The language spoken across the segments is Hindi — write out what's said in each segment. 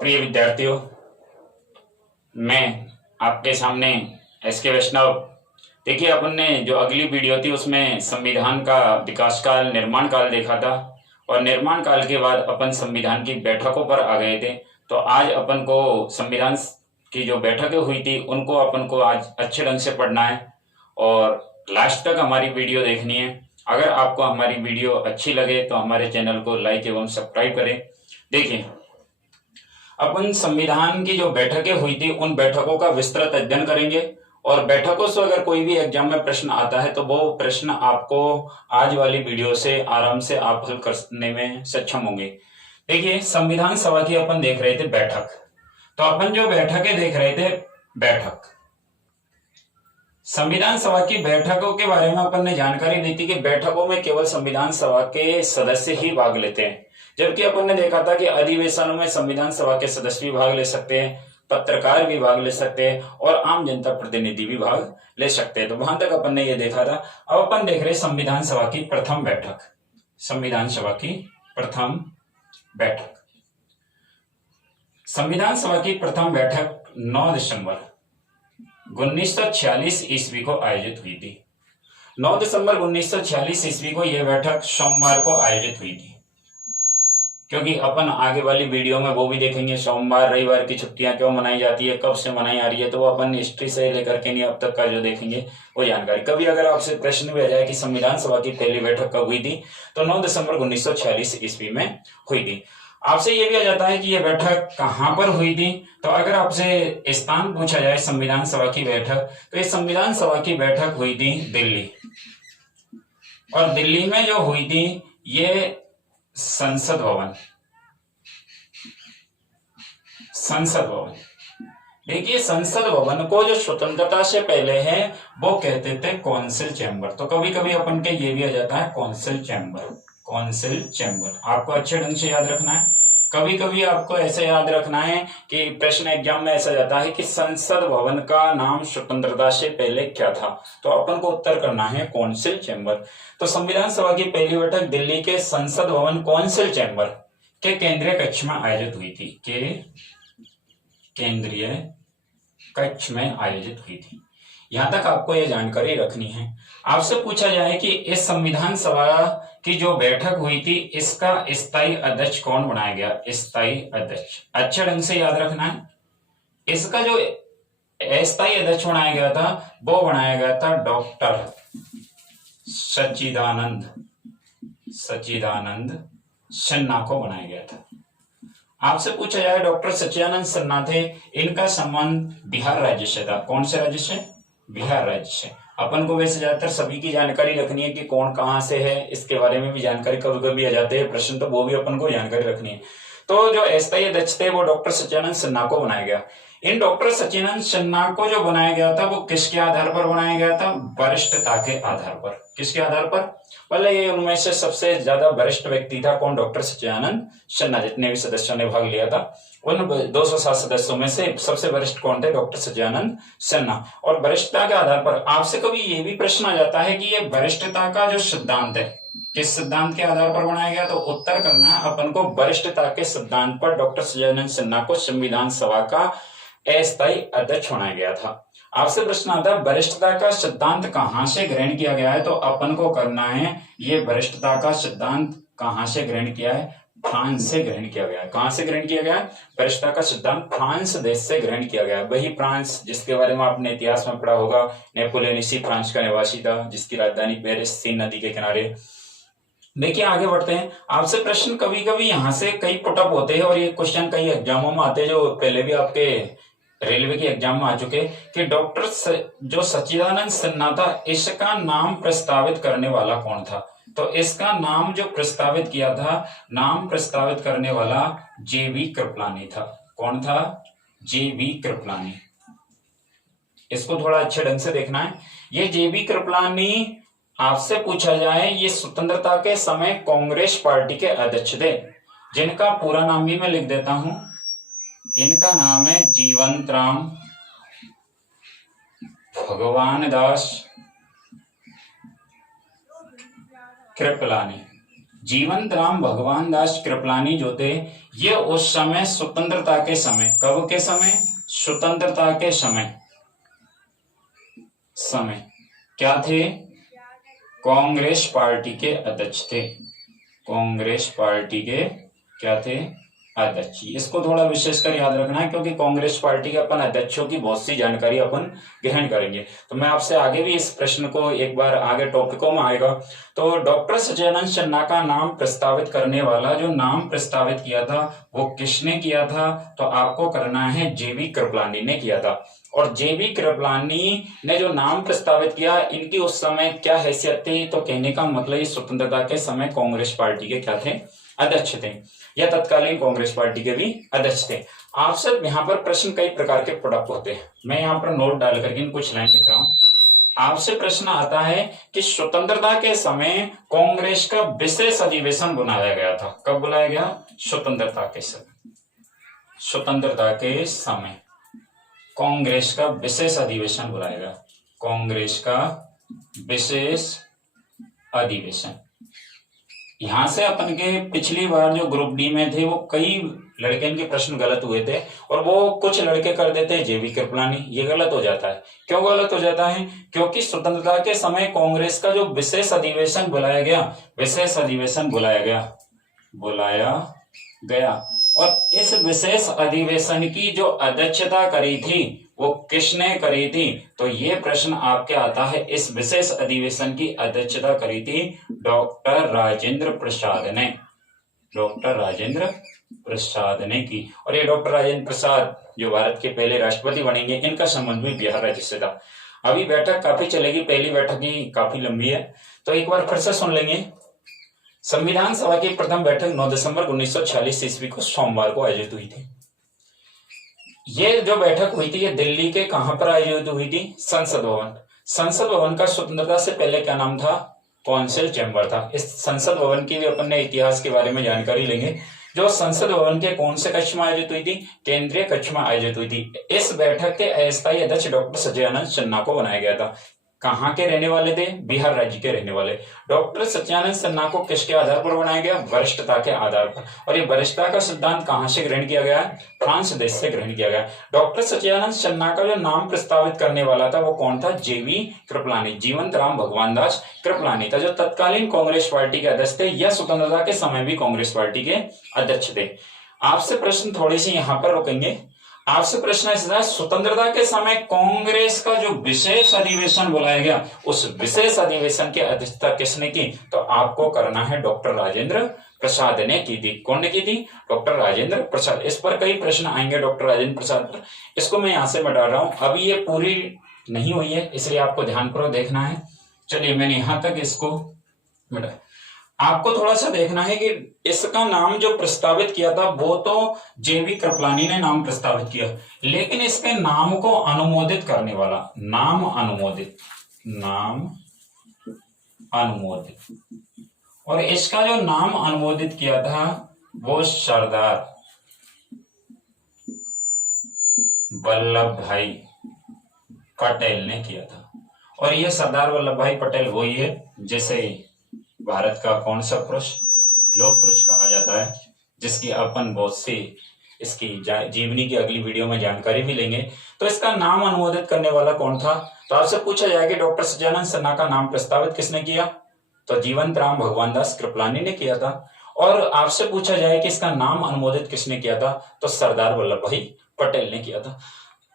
प्रिय विद्यार्थियों, मैं आपके सामने एसके वैष्णव। देखिए, अपन ने जो अगली वीडियो थी उसमें संविधान का विकास काल, निर्माण काल देखा था और निर्माण काल के बाद अपन संविधान की बैठकों पर आ गए थे। तो आज अपन को संविधान की जो बैठकें हुई थी उनको अपन को आज अच्छे ढंग से पढ़ना है और लास्ट तक हमारी वीडियो देखनी है। अगर आपको हमारी वीडियो अच्छी लगे तो हमारे चैनल को लाइक एवं सब्सक्राइब करें। देखिए, अपन संविधान की जो बैठकें हुई थी उन बैठकों का विस्तृत अध्ययन करेंगे और बैठकों से अगर कोई भी एग्जाम में प्रश्न आता है तो वो प्रश्न आपको आज वाली वीडियो से आराम से आप हल करने में सक्षम होंगे। देखिए, संविधान सभा की अपन देख रहे थे बैठक। तो अपन जो बैठकें देख रहे थे, बैठक संविधान सभा की बैठकों के बारे में अपन ने जानकारी दी थी कि बैठकों में केवल संविधान सभा के सदस्य ही भाग लेते हैं, जबकि अपन ने देखा था कि अधिवेशनों में संविधान सभा के सदस्य भी भाग ले सकते हैं, पत्रकार भी भाग ले सकते हैं और आम जनता प्रतिनिधि भी भाग ले सकते हैं। तो वहां तक अपन ने ये देखा था। अब अपन देख रहे संविधान सभा की प्रथम बैठक। संविधान सभा की प्रथम बैठक संविधान सभा की प्रथम बैठक 9 दिसंबर 1946 ईस्वी को आयोजित हुई थी। 9 दिसंबर 1946 ईस्वी को यह बैठक सोमवार को आयोजित हुई थी, क्योंकि अपन आगे वाली वीडियो में वो भी देखेंगे सोमवार रविवार की छुट्टियां क्यों मनाई जाती है, कब से मनाई आ रही है। तो वो अपन हिस्ट्री से लेकर के नहीं अब तक का जो देखेंगे वो जानकारी। कभी अगर आपसे प्रश्न भी आ जाए कि संविधान सभा की पहली बैठक कब हुई थी, तो 9 दिसंबर 1946 ईस्वी में हुई थी। आपसे ये भी आ जाता है कि यह बैठक कहां पर हुई थी। तो अगर आपसे स्थान पूछा जाए संविधान सभा की बैठक, तो ये संविधान सभा की बैठक हुई थी दिल्ली। और दिल्ली में जो हुई थी ये संसद भवन। संसद भवन, देखिए, संसद भवन को जो स्वतंत्रता से पहले है वो कहते थे कौंसिल चैम्बर। तो कभी कभी अपन के ये भी आ जाता है कौंसिल चैम्बर। कौंसिल चैम्बर आपको अच्छे ढंग से याद रखना है। कभी कभी आपको ऐसे याद रखना है कि प्रश्न एग्जाम में ऐसा जाता है कि संसद भवन का नाम स्वतंत्रता से पहले क्या था, तो अपन को उत्तर करना है कौंसिल चैम्बर। तो संविधान सभा की पहली बैठक दिल्ली के संसद भवन कौंसिल चैम्बर के केंद्रीय कक्ष में आयोजित हुई थी। के केंद्रीय कक्ष में आयोजित हुई थी। यहां तक आपको यह जानकारी रखनी है। आपसे पूछा जाए कि इस संविधान सभा की जो बैठक हुई थी इसका स्थायी अध्यक्ष कौन बनाया गया। स्थायी अध्यक्ष अच्छे ढंग से याद रखना है। इसका जो अस्थायी अध्यक्ष बनाया गया था वो बनाया गया था डॉक्टर सच्चिदानंद सिन्हा को बनाया गया था। आपसे पूछा जाए डॉक्टर सच्चिदानंद सिन्हा थे, इनका संबंध बिहार राज्य से था। कौन से राज्य से? बिहार राज्य से। अपन को वैसे ज्यादातर सभी की जानकारी रखनी है कि कौन कहां से है, इसके बारे में भी जानकारी कभी कभी आ जाते हैं प्रश्न, तो वो भी अपन को जानकारी रखनी है। तो जो अस्थायी अध्यक्ष थे वो डॉक्टर सच्चिदानंद सिन्हा को बनाया गया। इन डॉक्टर सच्चिदानंद सिन्हा को जो बनाया गया था वो किसके आधार पर बनाया गया था? वरिष्ठता के आधार पर। किसके आधार पर? मतलब ये उनमें से सबसे ज्यादा वरिष्ठ व्यक्ति था कौन? डॉक्टर सच्चिदानंद सिन्हा। जितने भी सदस्यों ने भाग लिया था उन 207 सदस्यों में से सबसे वरिष्ठ कौन थे? डॉक्टर सच्चिदानंद सिन्हा। और वरिष्ठता के आधार पर आपसे कभी ये भी प्रश्न आ जाता है कि ये वरिष्ठता का जो सिद्धांत है किस सिद्धांत के आधार पर बनाया गया, तो उत्तर करना है अपन को वरिष्ठता के सिद्धांत पर डॉक्टर सच्चिदानंद सिन्हा को संविधान सभा का अस्थायी अध्यक्ष बनाया गया था। आपसे प्रश्न आता है वरिष्ठता का सिद्धांत कहां से ग्रहण किया गया है, तो अपन को करना है ये वरिष्ठता का सिद्धांत कहां से ग्रहण किया है? फ्रांस से ग्रहण किया गया है। कहां से ग्रहण किया गया है? वरिष्ठता का सिद्धांत फ्रांस देश से ग्रहण किया गया है। वही फ्रांस जिसके बारे में आपने इतिहास में पढ़ा होगा, नेपोलियन इसी फ्रांस का निवासी था जिसकी राजधानी पेरिस सीन नदी के किनारे। देखिए, आगे बढ़ते हैं। आपसे प्रश्न कभी कभी यहाँ से कई पुटअप होते हैं और ये क्वेश्चन कई एग्जामों में आते हैं, जो पहले भी आपके रेलवे के एग्जाम में आ चुके कि डॉक्टर जो सच्चिदानंद सिन्हा था इसका नाम प्रस्तावित करने वाला कौन था? तो इसका नाम जो प्रस्तावित किया था, नाम प्रस्तावित करने वाला जेबी कृपलानी था। कौन था? जेबी कृपलानी। इसको थोड़ा अच्छे ढंग से देखना है। ये जेबी कृपलानी आपसे पूछा जाए ये स्वतंत्रता के समय कांग्रेस पार्टी के अध्यक्ष थे, जिनका पूरा नाम भी मैं लिख देता हूं। इनका नाम है जीवंत राम भगवान दास कृपलानी। जीवंत राम भगवान दास कृपलानी जो थे, ये उस समय स्वतंत्रता के समय, कब के समय? स्वतंत्रता के समय क्या थे? कांग्रेस पार्टी के अध्यक्ष थे। कांग्रेस पार्टी के क्या थे? अध्यक्ष। इसको थोड़ा विशेषकर याद रखना है, क्योंकि कांग्रेस पार्टी के अपन अध्यक्षों की बहुत सी जानकारी अपन ग्रहण करेंगे। तो मैं आपसे आगे भी इस प्रश्न को एक बार आगे टॉपिकों में आएगा। तो डॉक्टर सच्चिदानंद सिन्हा का नाम प्रस्तावित करने वाला, जो नाम प्रस्तावित किया था वो किसने किया था? तो आपको करना है जेबी कृपलानी ने किया था। और जेबी कृपलानी ने जो नाम प्रस्तावित किया, इनकी उस समय क्या हैसियत थी? तो कहने का मतलब स्वतंत्रता के समय कांग्रेस पार्टी के क्या थे? अध्यक्ष थे, या तत्कालीन कांग्रेस पार्टी के भी अध्यक्ष थे। आपसे यहाँ पर प्रश्न कई प्रकार के पुटअप होते हैं। मैं यहाँ पर नोट डाल करके कुछ लाइन लिख रहा हूं। आपसे प्रश्न आता है कि स्वतंत्रता के समय कांग्रेस का विशेष अधिवेशन बुलाया गया था। कब बुलाया गया? स्वतंत्रता के समय। स्वतंत्रता के समय कांग्रेस का विशेष अधिवेशन बुलाया गया। कांग्रेस का विशेष अधिवेशन। यहां से अपन के पिछली बार जो ग्रुप डी में थे, वो कई लड़के के प्रश्न गलत हुए थे, और वो कुछ लड़के कर देते हैं जेबी कृपलानी। ये गलत हो जाता है। क्यों गलत हो जाता है? क्योंकि स्वतंत्रता के समय कांग्रेस का जो विशेष अधिवेशन बुलाया गया, विशेष अधिवेशन बुलाया गया, और इस विशेष अधिवेशन की जो अध्यक्षता करी थी वो किसने करी थी? तो ये प्रश्न आपके आता है। इस विशेष अधिवेशन की अध्यक्षता करी थी डॉक्टर राजेंद्र प्रसाद ने। डॉक्टर राजेंद्र प्रसाद ने की। और ये डॉक्टर राजेंद्र प्रसाद जो भारत के पहले राष्ट्रपति बनेंगे, इनका संबंध भी बिहार राज्य से था। अभी बैठक काफी चलेगी, पहली बैठक ही काफी लंबी है, तो एक बार फिर से सुन लेंगे। संविधान सभा की प्रथम बैठक 9 दिसंबर 1946 ईस्वी को सोमवार को आयोजित हुई थी। ये जो बैठक हुई थी, ये दिल्ली के कहां पर आयोजित हुई थी? संसद भवन। संसद भवन का स्वतंत्रता से पहले क्या नाम था? कौंसिल चैम्बर था। इस संसद भवन की भी अपन ने इतिहास के बारे में जानकारी लेंगे। जो संसद भवन के कौन से कक्ष में आयोजित हुई थी? केंद्रीय कक्ष में आयोजित हुई थी। इस बैठक के अस्थायी अध्यक्ष डॉक्टर सच्चिदानंद सिन्हा को बनाया गया था। कहां के रहने वाले थे? बिहार राज्य के रहने वाले। डॉक्टर सच्चिदानंद सिन्हा को किसके आधार पर बनाया गया? वरिष्ठता के आधार पर। और ये वरिष्ठता का सिद्धांत कहां से ग्रहण किया गया? फ्रांस देश से ग्रहण किया गया। डॉक्टर सच्चिदानंद सिन्हा का जो नाम प्रस्तावित करने वाला था वो कौन था? जेबी कृपलानी, जीवंत राम भगवान दास कृपलानी था, जो तत्कालीन कांग्रेस पार्टी के अध्यक्ष थे, या स्वतंत्रता के समय भी कांग्रेस पार्टी के अध्यक्ष थे। आपसे प्रश्न थोड़ी सी यहां पर रुकेंगे। आपसे प्रश्न है, स्वतंत्रता के समय कांग्रेस का जो विशेष अधिवेशन बुलाया गया, उस विशेष अधिवेशन की अध्यक्षता किसने की? तो आपको करना है डॉक्टर राजेंद्र प्रसाद ने की थी। कौन ने की थी? डॉक्टर राजेंद्र प्रसाद। इस पर कई प्रश्न आएंगे डॉक्टर राजेंद्र प्रसाद पर। इसको मैं यहां से मिटा रहा हूं, अभी ये पूरी नहीं हुई है, इसलिए आपको ध्यानपूर्वक देखना है। चलिए, मैंने यहां तक इसको मिटा। आपको थोड़ा सा देखना है कि इसका नाम जो प्रस्तावित किया था वो तो जेबी कृपलानी ने नाम प्रस्तावित किया, लेकिन इसके नाम को अनुमोदित करने वाला, नाम अनुमोदित, और इसका जो नाम अनुमोदित किया था वो सरदार वल्लभ भाई पटेल ने किया था। और ये सरदार वल्लभ भाई पटेल वही है जैसे भारत का कौन सा पुरुष? लोक पुरुष कहा जाता है, जिसकी अपन बहुत सी इसकी जीवनी की अगली वीडियो में जानकारी भी लेंगे। तो इसका नाम अनुमोदित करने वाला कौन था? तो आपसे पूछा जाए कि डॉक्टर सच्चिदानंद सिन्हा का नाम प्रस्तावित किसने किया? तो जीवंत राम भगवान दास कृपलानी ने किया था। और आपसे पूछा जाए कि इसका नाम अनुमोदित किसने किया था? तो सरदार वल्लभ भाई पटेल ने किया था।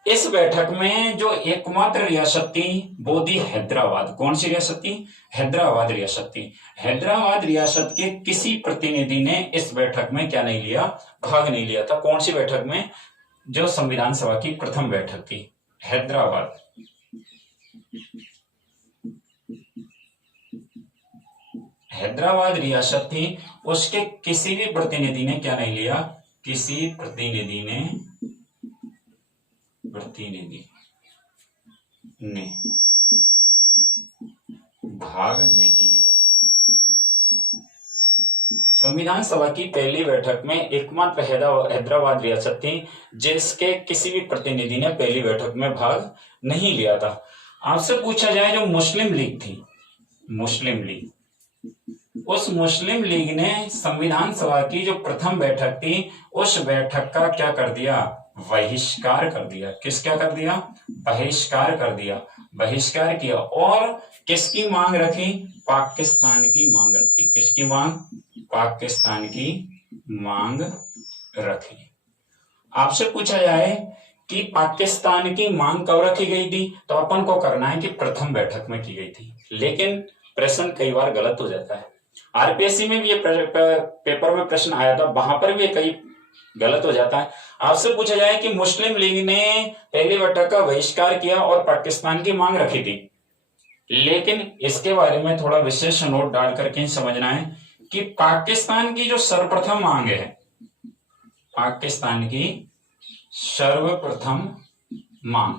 इस बैठक में जो एकमात्र रियासत थी वो थी हैदराबाद। कौन सी रियासत थी? हैदराबाद रियासत थी। हैदराबाद रियासत के किसी प्रतिनिधि ने इस बैठक में क्या नहीं लिया? भाग नहीं लिया था। कौन सी बैठक में? जो संविधान सभा की प्रथम बैठक थी। हैदराबाद रियासत थी, उसके किसी भी प्रतिनिधि ने क्या नहीं लिया? किसी प्रतिनिधि ने भाग नहीं लिया। संविधान सभा की पहली बैठक में एकमात्र हैदराबाद रियासत थी जिसके किसी भी प्रतिनिधि ने पहली बैठक में भाग नहीं लिया था। आपसे पूछा जाए जो मुस्लिम लीग थी, मुस्लिम लीग, उस मुस्लिम लीग ने संविधान सभा की जो प्रथम बैठक थी उस बैठक का क्या कर दिया, बहिष्कार कर दिया। किस क्या कर दिया, बहिष्कार कर दिया, बहिष्कार किया। और किसकी मांग रखी, पाकिस्तान की मांग रखी। किसकी मांग, पाकिस्तान की मांग रखी। आपसे पूछा जाए कि पाकिस्तान की मांग कब रखी गई थी, तो अपन को करना है कि प्रथम बैठक में की गई थी। लेकिन प्रश्न कई बार गलत हो जाता है। आरपीएससी में भी ये पेपर में प्रश्न आया था, वहां पर भी कई गलत हो जाता है। आपसे पूछा जाए कि मुस्लिम लीग ने पहली बैठक का बहिष्कार किया और पाकिस्तान की मांग रखी थी, लेकिन इसके बारे में थोड़ा विशेष नोट डाल करके समझना है कि पाकिस्तान की जो सर्वप्रथम मांग है, पाकिस्तान की सर्वप्रथम मांग,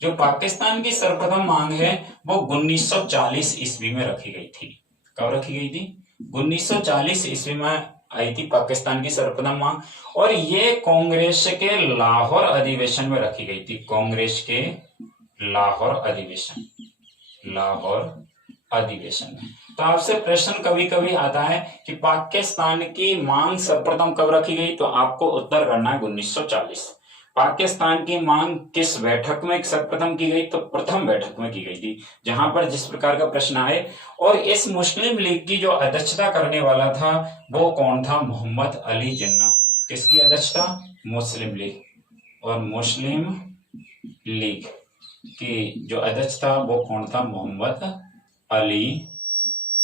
जो पाकिस्तान की सर्वप्रथम मांग है वो 1940 ईस्वी में रखी गई थी। कब रखी गई थी, 1940 ईस्वी में आई थी पाकिस्तान की सर्वप्रथम मांग। और ये कांग्रेस के लाहौर अधिवेशन में रखी गई थी। कांग्रेस के लाहौर अधिवेशन, लाहौर अधिवेशन में। तो आपसे प्रश्न कभी कभी आता है कि पाकिस्तान की मांग सर्वप्रथम कब रखी गई, तो आपको उत्तर करना है 1940। पाकिस्तान की मांग किस बैठक में सर्वप्रथम की गई, तो प्रथम बैठक में की गई थी, जहां पर जिस प्रकार का प्रश्न आए। और इस मुस्लिम लीग की जो अध्यक्षता करने वाला था वो कौन था, मोहम्मद अली जिन्ना। किसकी अध्यक्षता, मुस्लिम लीग। और मुस्लिम लीग की जो अध्यक्ष था वो कौन था, मोहम्मद अली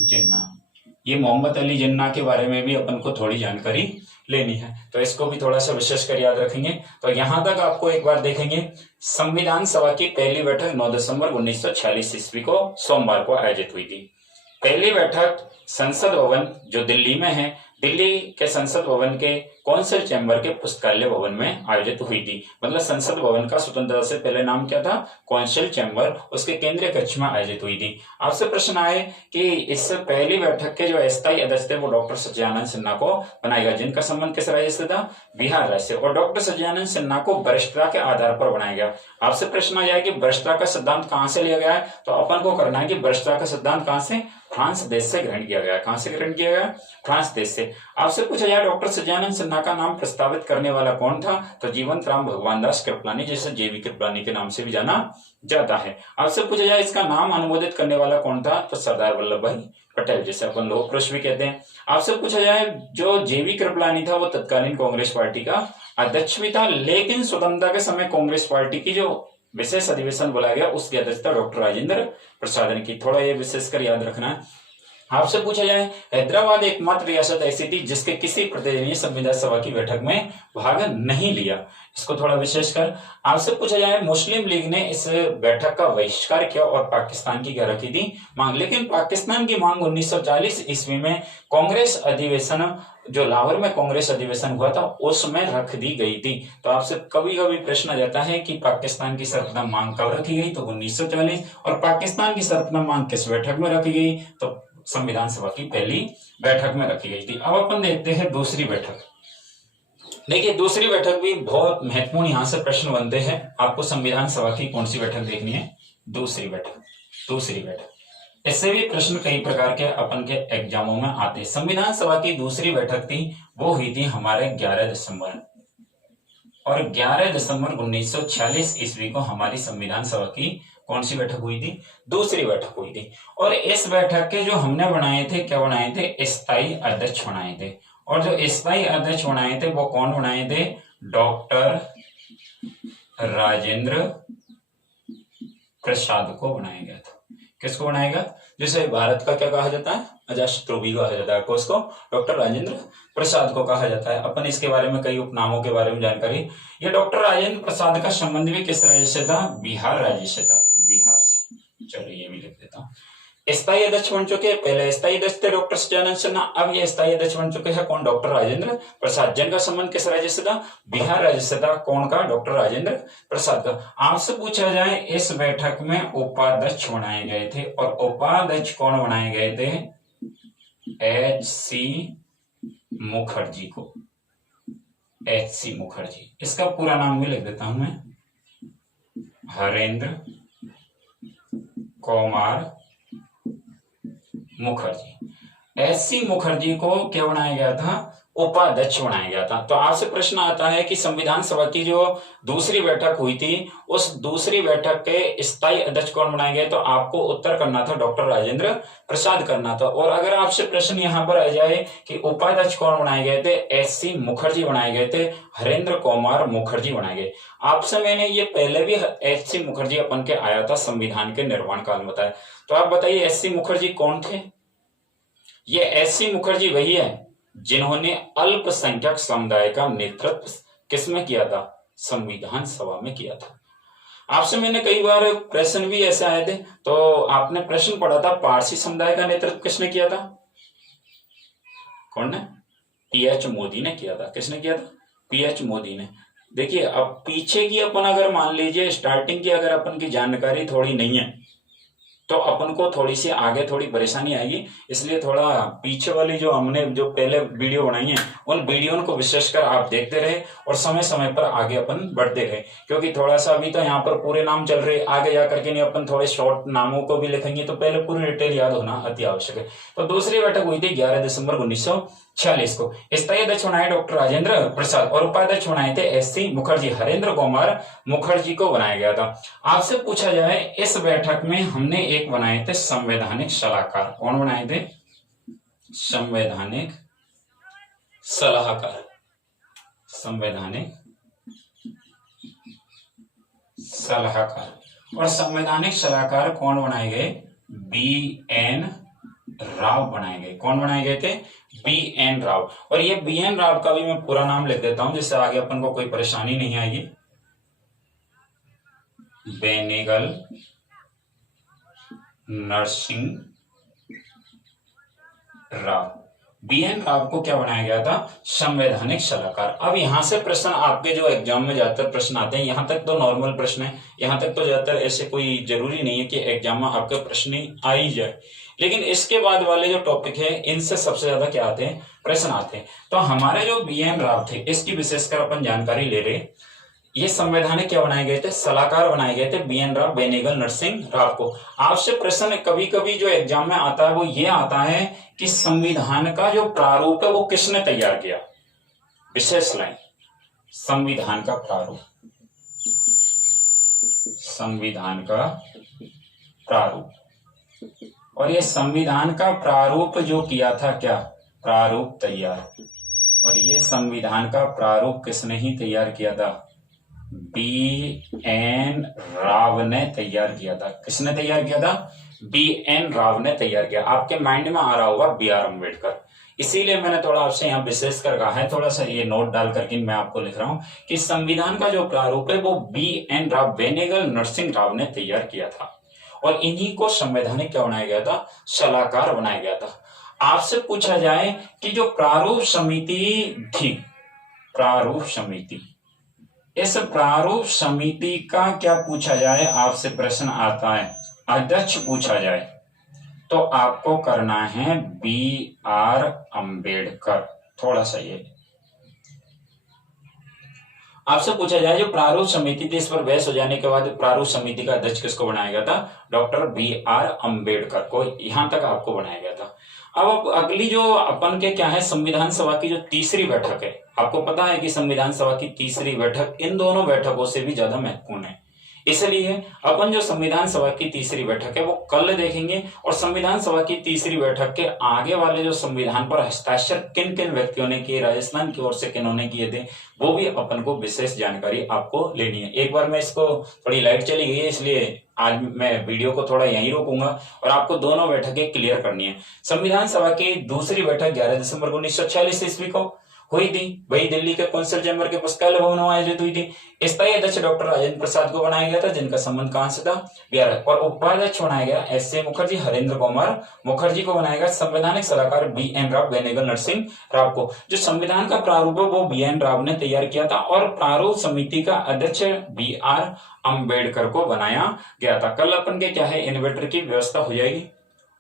जिन्ना। ये मोहम्मद अली जिन्ना के बारे में भी अपन को थोड़ी जानकारी लेनी है, तो इसको भी थोड़ा सा विशेष कर याद रखेंगे। तो यहां तक आपको एक बार देखेंगे, संविधान सभा की पहली बैठक 9 दिसंबर 1946 ईस्वी को सोमवार को आयोजित हुई थी। पहली बैठक संसद भवन जो दिल्ली में है, दिल्ली के संसद भवन के कौंसिल चैम्बर के पुस्तकालय भवन में आयोजित हुई थी। मतलब संसद भवन का स्वतंत्रता से पहले नाम क्या था, कौंसिल चैम्बर, उसके केंद्रीय कक्ष में आयोजित हुई थी। आपसे प्रश्न आए कि इस पहली बैठक के जो अस्थायी अध्यक्ष थे वो डॉक्टर सच्चिदानंद सिन्हा को बनाया गया, जिनका संबंध किस राज्य से था, बिहार राज्य से। और डॉक्टर सच्चिदानंद सिन्हा को वरिष्ठता के आधार पर बनाया गया। आपसे प्रश्न आ जाए कि वरिष्ठता का सिद्धांत कहां से लिया गया है, तो अपन को करना है कि वरिष्ठता का सिद्धांत कहां से, फ्रांस देश से ग्रहण किया गया। कहां से ग्रहण किया गया, फ्रांस देश से। आपसे पूछा जाए डॉक्टर सच्चिदानंद सिन्हा का नाम प्रस्तावित करने वाला कौन था, तो जीवंत राम भगवान दास कृपलानी, जिसे जेवी कृपलानी के नाम से भी जाना जाता है। आपसे पूछा जाए इसका नाम अनुमोदित करने वाला कौन था, तो सरदार वल्लभ भाई पटेल, जिसे अपन लोह पुरुष भी कहते हैं। आपसे पूछा जाए जो जेवी कृपलानी था वो तत्कालीन कांग्रेस पार्टी का अध्यक्ष भी था, लेकिन स्वतंत्रता के समय कांग्रेस पार्टी की जो विशेष अधिवेशन बुलाया गया उसकी अध्यक्षता डॉक्टर राजेंद्र प्रसाद ने की। थोड़ा ये विशेषकर याद रखना है। आपसे पूछा जाए हैदराबाद एकमात्र रियासत ऐसी थी जिसके किसी प्रतिनिधि ने संविधान सभा की बैठक में भाग नहीं लिया, इसको थोड़ा विशेष कर। आपसे पूछा जाए मुस्लिम लीग ने इस बैठक का बहिष्कार किया और पाकिस्तान की क्या रखी थी, मांग। लेकिन पाकिस्तान की मांग 1940 ईस्वी में कांग्रेस अधिवेशन जो लाहौर में कांग्रेस अधिवेशन हुआ था उसमें रख दी गई थी। तो आपसे कभी कभी प्रश्न आ जाता है कि पाकिस्तान की सर्वप्रथम मांग कब रखी गई, तो 1940। और पाकिस्तान की सर्वप्रथम मांग किस बैठक में रखी गई, तो संविधान सभा की पहली बैठक में रखी गई थी। अब अपन देखते हैं दूसरी बैठक। देखिए दूसरी बैठक भी बहुत महत्वपूर्ण यहां से प्रश्न बनते हैं। आपको संविधान सभा की कौन सी बैठक देखनी है, दूसरी बैठक। दूसरी बैठक, इससे भी प्रश्न कई प्रकार के अपन के एग्जामों में आते हैं। संविधान सभा की दूसरी बैठक थी वो हुई थी हमारे 11 दिसंबर, और 11 दिसंबर 1946 ईस्वी को हमारी संविधान सभा की कौन सी बैठक हुई थी, दूसरी बैठक हुई थी। और इस बैठक के जो हमने बनाए थे, क्या बनाए थे, स्थायी अध्यक्ष बनाए थे। और जो स्थायी अध्यक्ष बनाए थे वो कौन बनाए थे, डॉक्टर राजेंद्र प्रसाद को बनाया गया था। किसको बनाएगा, जैसे भारत का क्या कहा जाता है, अजातशत्रु भी कहा जाता है, उसको डॉक्टर राजेंद्र प्रसाद को कहा जाता है। अपन इसके बारे में कई उपनामों के बारे में जानकारी। ये डॉक्टर राजेंद्र प्रसाद का संबंध भी किस राज्य से था, बिहार राज्य से था, बिहार से। चलो ये भी लिख देता हूँ। स्थायी अध्यक्ष बन चुके, पहले स्थायी अध्यक्ष थे डॉक्टर सच्चिदानंद सिन्हा, अब ये स्थायी अध्यक्ष बन चुके हैं कौन, डॉक्टर राजेंद्र प्रसाद, जिनका संबंध किस राज्य से था, बिहार राज्य से था। कौन का, डॉक्टर राजेंद्र प्रसाद का। आपसे पूछा जाए इस बैठक में उपाध्यक्ष बनाए गए थे, और उपाध्यक्ष कौन बनाए गए थे, एच.सी. मुखर्जी को, एच.सी. मुखर्जी। इसका पूरा नाम भी लिख देता हूं मैं, हरेंद्र कुमार मुखर्जी। एस.सी. मुखर्जी को क्या बनाया गया था, उपाध्यक्ष बनाया गया था। तो आपसे प्रश्न आता है कि संविधान सभा की जो दूसरी बैठक हुई थी, उस दूसरी बैठक के स्थायी अध्यक्ष कौन बनाए गए, तो आपको उत्तर करना था डॉक्टर राजेंद्र प्रसाद करना था। और अगर आपसे प्रश्न यहाँ पर आ जाए कि उपाध्यक्ष कौन बनाए गए थे, एस.सी. मुखर्जी बनाए गए थे, हरेंद्र कुमार मुखर्जी बनाए गए। आपसे मैंने ये पहले भी एस.सी. मुखर्जी अपन के आया था संविधान के निर्माण काल में बताया। तो आप बताइए एस.सी. मुखर्जी कौन थे। ये एस.सी. मुखर्जी वही है जिन्होंने अल्पसंख्यक समुदाय का नेतृत्व किसमें किया था, संविधान सभा में किया था। आपसे मैंने कई बार प्रश्न भी ऐसे आए थे, तो आपने प्रश्न पढ़ा था पारसी समुदाय का नेतृत्व किसने किया था, कौन ने, पीएच मोदी ने किया था। किसने किया था, पीएच मोदी ने। देखिए अब पीछे की अपन अगर मान लीजिए स्टार्टिंग की अगर अपन की जानकारी थोड़ी नहीं है तो अपन को थोड़ी सी आगे थोड़ी परेशानी आएगी, इसलिए थोड़ा पीछे वाली जो हमने जो पहले वीडियो बनाई है उन वीडियो को विशेषकर आप देखते रहे और समय समय पर आगे अपन बढ़ते रहे, क्योंकि थोड़ा सा अभी तो यहाँ पर पूरे नाम चल रहे, आगे जाकर के नहीं अपन थोड़े शॉर्ट नामों को भी लिखेंगे, तो पहले पूरी डिटेल याद होना अति आवश्यक है। तो दूसरी बैठक हुई थी 11 दिसंबर 1946 को। स्थायी अध्यक्ष बनाए डॉक्टर राजेंद्र प्रसाद और उपाध्यक्ष बनाए थे एस.सी. मुखर्जी, हरेंद्र कुमार मुखर्जी को बनाया गया था। आपसे पूछा जाए इस बैठक में हमने एक बनाए थे संवैधानिक सलाहकार, कौन बनाए थे, संवैधानिक सलाहकार, संवैधानिक सलाहकार। और संवैधानिक सलाहकार कौन बनाए गए, बी.एन. राव बनाए गए। कौन बनाए गए थे, बी.एन. राव। और ये बी.एन. राव का भी मैं पूरा नाम लिख देता हूं जिससे आगे अपन को कोई परेशानी नहीं आएगी। बेनेगल नरसिंह राव। बी.एन. राव को क्या बनाया गया था, संवैधानिक सलाहकार। अब यहां से प्रश्न आपके जो एग्जाम में ज्यादातर प्रश्न आते हैं, यहां तक तो नॉर्मल प्रश्न है, यहां तक तो ज्यादातर ऐसे कोई जरूरी नहीं है कि एग्जाम में आपके प्रश्न आ ही जाए, लेकिन इसके बाद वाले जो टॉपिक है इनसे सबसे ज्यादा क्या आते हैं, प्रश्न आते हैं। तो हमारे जो बी.एन. राव थे इसकी विशेषकर अपन जानकारी ले रहे। ये संवैधानिक क्या बनाए गए थे, सलाहकार बनाए गए थे बी.एन. राव, बेनेगल नरसिंह राव को। आपसे प्रश्न कभी कभी जो एग्जाम में आता है वो ये आता है कि संविधान का जो प्रारूप है वो किसने तैयार किया, विशेष लाइन, संविधान का प्रारूप, संविधान का प्रारूप। और ये संविधान का प्रारूप जो किया था, क्या प्रारूप तैयार, और ये संविधान का प्रारूप किसने ही तैयार किया था, बी.एन. राव ने तैयार किया था। किसने तैयार किया था, बी.एन. राव ने तैयार किया। आपके माइंड में आ रहा होगा बी.आर. अम्बेडकर, इसीलिए मैंने थोड़ा आपसे यहाँ विशेष कर कहा है, थोड़ा सा ये नोट डाल करके मैं आपको लिख रहा हूं कि संविधान का जो प्रारूप है वो बी.एन. राव, बेनेगल नरसिंह राव ने तैयार किया था। और इन्हीं को संवैधानिक क्या बनाया गया था, सलाहकार बनाया गया था। आपसे पूछा जाए कि जो प्रारूप समिति थी, प्रारूप समिति, इस प्रारूप समिति का क्या पूछा जाए, आपसे प्रश्न आता है, अध्यक्ष पूछा जाए तो आपको करना है बी.आर. अम्बेडकर। थोड़ा सा ये आपसे पूछा जाए जो प्रारूप समिति थी, इस पर बहस हो जाने के बाद प्रारूप समिति का अध्यक्ष किसको बनाया गया था, डॉक्टर बी.आर. अम्बेडकर को। यहां तक आपको बनाया गया था। अब अगली जो अपन के क्या है, संविधान सभा की जो तीसरी बैठक है, आपको पता है कि संविधान सभा की तीसरी बैठक इन दोनों बैठकों से भी ज्यादा महत्वपूर्ण है, इसलिए अपन जो संविधान सभा की तीसरी बैठक है वो कल देखेंगे। और संविधान सभा की तीसरी बैठक के आगे वाले जो संविधान पर हस्ताक्षर किन किन व्यक्तियों ने किए, राजस्थान की ओर से किन्होंने किए थे, वो भी अपन को विशेष जानकारी आपको लेनी है। एक बार मैं इसको, थोड़ी लाइट चली गई है इसलिए आज मैं वीडियो को थोड़ा यहीं रोकूंगा और आपको दोनों बैठकें क्लियर करनी है। संविधान सभा की दूसरी बैठक 11 दिसंबर 1946 ईस्वी को हुई थी, वही दिल्ली के कौंसिल चैम्बर के पुस्तकालय भवन में आयोजित हुई थी। स्थायी अध्यक्ष डॉक्टर राजेंद्र प्रसाद को बनाया गया था, जिनका संबंध कहां से था, बिहार। और उपाध्यक्ष बनाया गया एस.सी. मुखर्जी, हरेंद्र कुमार मुखर्जी को बनाया गया। संवैधानिक सलाहकार बी.एन. राव, बेनेगल नरसिंह राव को। जो संविधान का प्रारूप है वो बी.एन. राव ने तैयार किया था और प्रारूप समिति का अध्यक्ष बी.आर. अम्बेडकर को बनाया गया था। कल अपन के क्या है, इन्वर्टर की व्यवस्था हो जाएगी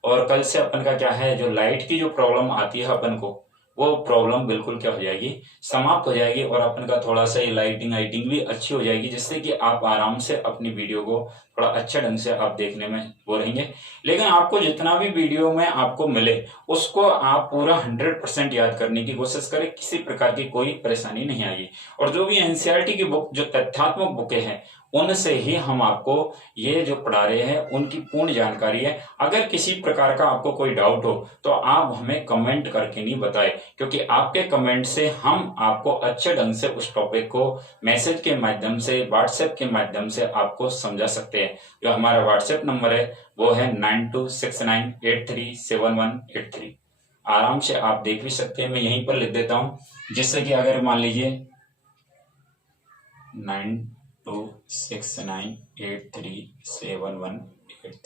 और कल से अपन का क्या है, जो लाइट की जो प्रॉब्लम आती है अपन को वो प्रॉब्लम बिल्कुल क्या हो जाएगी, समाप्त हो जाएगी और अपन का थोड़ा सा लाइटिंग भी अच्छी हो जाएगी, जिससे कि आप आराम से अपनी वीडियो को थोड़ा अच्छे ढंग से आप देखने में वो रहेंगे। लेकिन आपको जितना भी वीडियो में आपको मिले उसको आप पूरा 100% याद करने की कोशिश करें, किसी प्रकार की कोई परेशानी नहीं आएगी। और जो भी एनसीईआरटी की बुक, जो तथ्यात्मक बुकें हैं, उनसे ही हम आपको ये जो पढ़ा रहे हैं उनकी पूर्ण जानकारी है। अगर किसी प्रकार का आपको कोई डाउट हो तो आप हमें कमेंट करके नहीं बताएं, क्योंकि आपके कमेंट से हम आपको अच्छे ढंग से उस टॉपिक को मैसेज के माध्यम से, व्हाट्सएप के माध्यम से आपको समझा सकते हैं। जो हमारा व्हाट्सएप नंबर है वो है 9269837183। आराम से आप देख भी सकते हैं, मैं यहीं पर लिख देता हूं, जिससे कि अगर मान लीजिए 9269837183,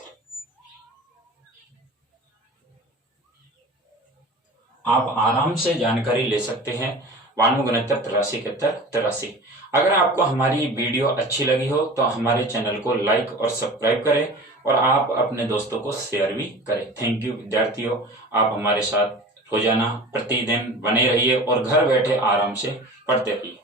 आप आराम से जानकारी ले सकते हैं। 9269837183। अगर आपको हमारी वीडियो अच्छी लगी हो तो हमारे चैनल को लाइक और सब्सक्राइब करें और आप अपने दोस्तों को शेयर भी करें। थैंक यू विद्यार्थियों, आप हमारे साथ रोजाना प्रतिदिन बने रहिए और घर बैठे आराम से पढ़ते रहिए।